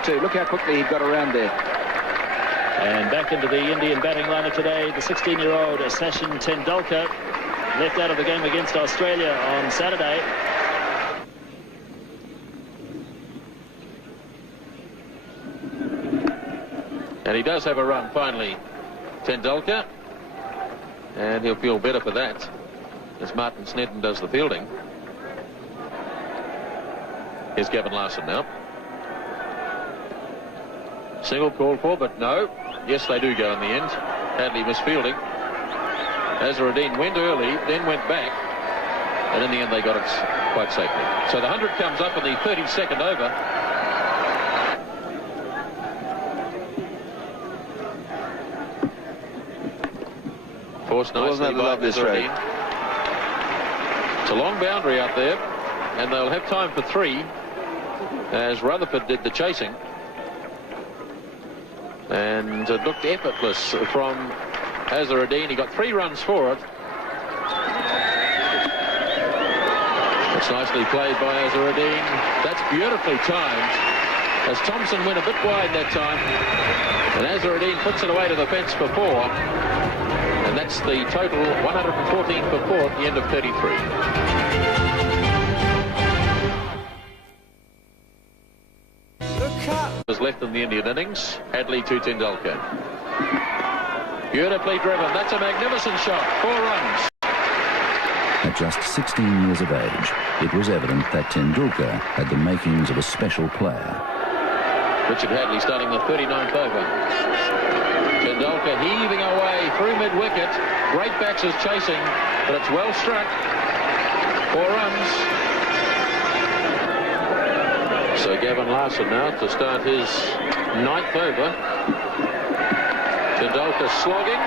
it too. Look how quickly he got around there. And back into the Indian batting lineup today, the 16-year-old Sachin Tendulkar, left out of the game against Australia on Saturday. And he does have a run finally, Tendulkar, and he'll feel better for that as Martin Snedden does the fielding. Here's Gavin Larson now. Single called for, but no. Yes, they do go in the end. Hadley misfielding. Azharuddin went early, then went back, and in the end they got it quite safely. So the 100 comes up in the 32nd over. Forced nicely by Azharuddin. It's a long boundary out there, and they'll have time for 3, as Rutherford did the chasing. And it looked effortless from Azharuddin. He got 3 runs for it. It's nicely played by Azharuddin. That's beautifully timed, as Thompson went a bit wide that time, and Azharuddin puts it away to the fence for 4. And that's the total, 114 for 4 at the end of 33. Was left in the Indian innings. Hadley to Tendulkar. Beautifully driven. That's a magnificent shot. 4 runs. At just 16 years of age, it was evident that Tendulkar had the makings of a special player. Richard Hadley starting the 39th over. Tendulkar heaving away through mid-wicket. Great backs chasing, but it's well struck. 4 runs. So Gavin Larson now to start his 9th over. Tendulkar slogging.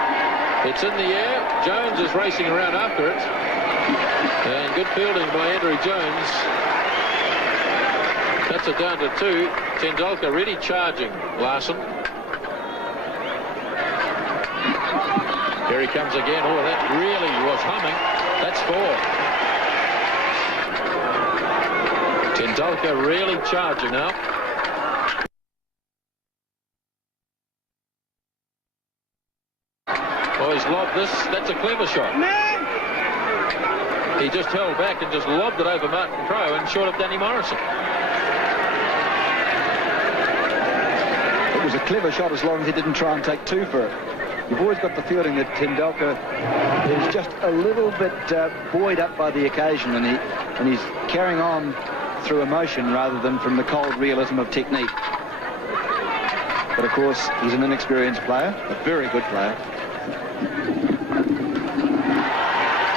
It's in the air. Jones is racing around after it. And good fielding by Andrew Jones. That's it down to 2. Tendulkar really charging Larson. Here he comes again. Oh, that really was humming. That's 4. Tendulkar really charging now. Oh, he's lobbed this. That's a clever shot. He just held back and just lobbed it over Martin Crowe and short of Danny Morrison. It was a clever shot as long as he didn't try and take 2 for it. You've always got the feeling that Tendulkar is just a little bit buoyed up by the occasion, and he's carrying on through emotion rather than from the cold realism of technique. But of course, he's an inexperienced player, a very good player.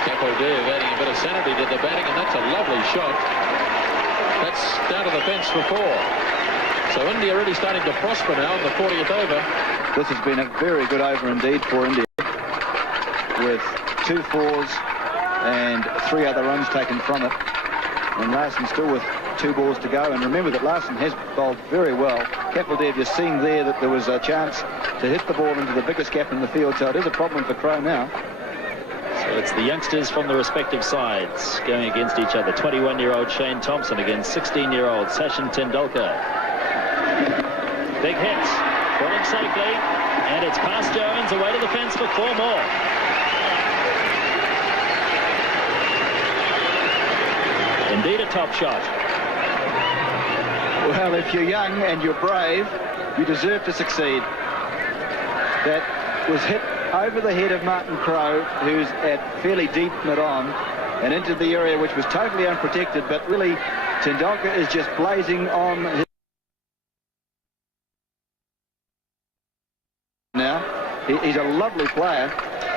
Capaldi adding a bit of sanity to the batting, and that's a lovely shot. That's down to the fence for 4. So India really starting to prosper now in the 40th over. This has been a very good over indeed for India, with 2 4s and 3 other runs taken from it. And Larson still with 2 balls to go. And remember that Larson has bowled very well. Capaldi, you've seen there that there was a chance to hit the ball into the biggest gap in the field. So it is a problem for Crowe now. So it's the youngsters from the respective sides going against each other. 21-year-old Shane Thompson against 16-year-old Sachin Tendulkar. Big hits. Falling safely. And it's past Jones, away to the fence for 4 more. Indeed a top shot. Well, if you're young and you're brave, you deserve to succeed. That was hit over the head of Martin Crowe, who's at fairly deep mid-on, and into the area which was totally unprotected, but really Tendulkar is just blazing on his... Now, he's a lovely player,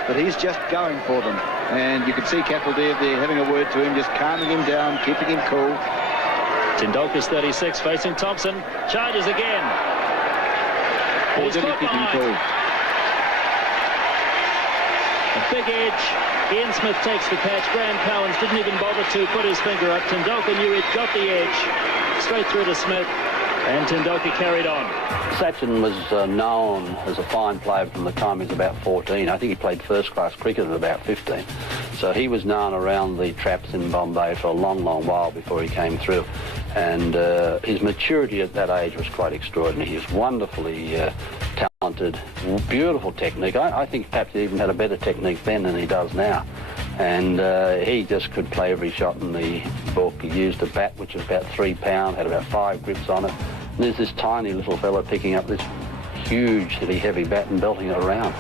but he's just going for them. And you can see Capaldi there having a word to him, just calming him down, keeping him cool. Tendulkar's 36, facing Thompson. Charges again. Or did he keep him cool? A big edge. Ian Smith takes the catch. Graham Cowans didn't even bother to put his finger up. Tendulkar knew he'd got the edge. Straight through to Smith. And Tendulkar carried on. Sachin was known as a fine player from the time he was about 14. I think he played first-class cricket at about 15. So he was known around the traps in Bombay for a long, long while before he came through. And his maturity at that age was quite extraordinary. He was wonderfully talented, beautiful technique. I think perhaps he even had a better technique then than he does now. And he just could play every shot in the book. He used a bat which was about 3 pound, had about 5 grips on it. And there's this tiny little fella picking up this hugely heavy bat and belting it around.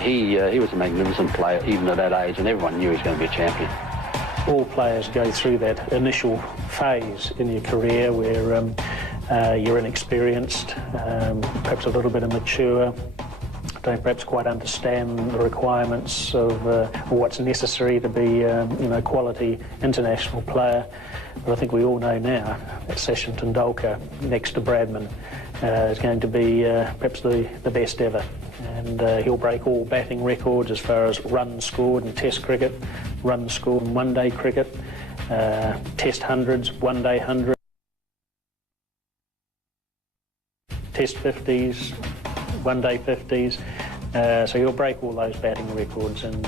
He was a magnificent player even at that age, and everyone knew he was going to be a champion. All players go through that initial phase in your career where you're inexperienced, perhaps a little bit immature, don't perhaps quite understand the requirements of what's necessary to be a quality international player. But I think we all know now that Sachin Tendulkar, next to Bradman, is going to be perhaps the best ever. And he'll break all batting records as far as runs scored in Test cricket, runs scored in one-day cricket, Test hundreds, one-day hundreds, Test 50s, one-day 50s. So he'll break all those batting records, and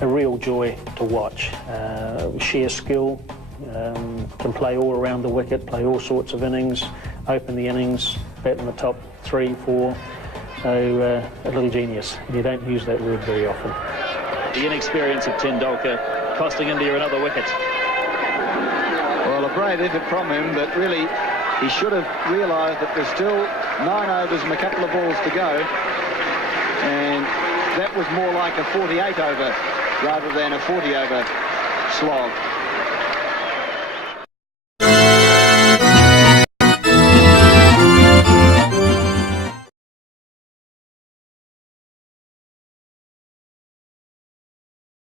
a real joy to watch. Sheer skill, can play all around the wicket, play all sorts of innings, open the innings, bat in the top 3, 4. So a little genius. You don't use that word very often. The inexperience of Tendulkar costing India another wicket. Well, a brave effort from him, but really he should have realised that there's still 9 overs and a couple of balls to go, and that was more like a 48 over rather than a 40 over slog.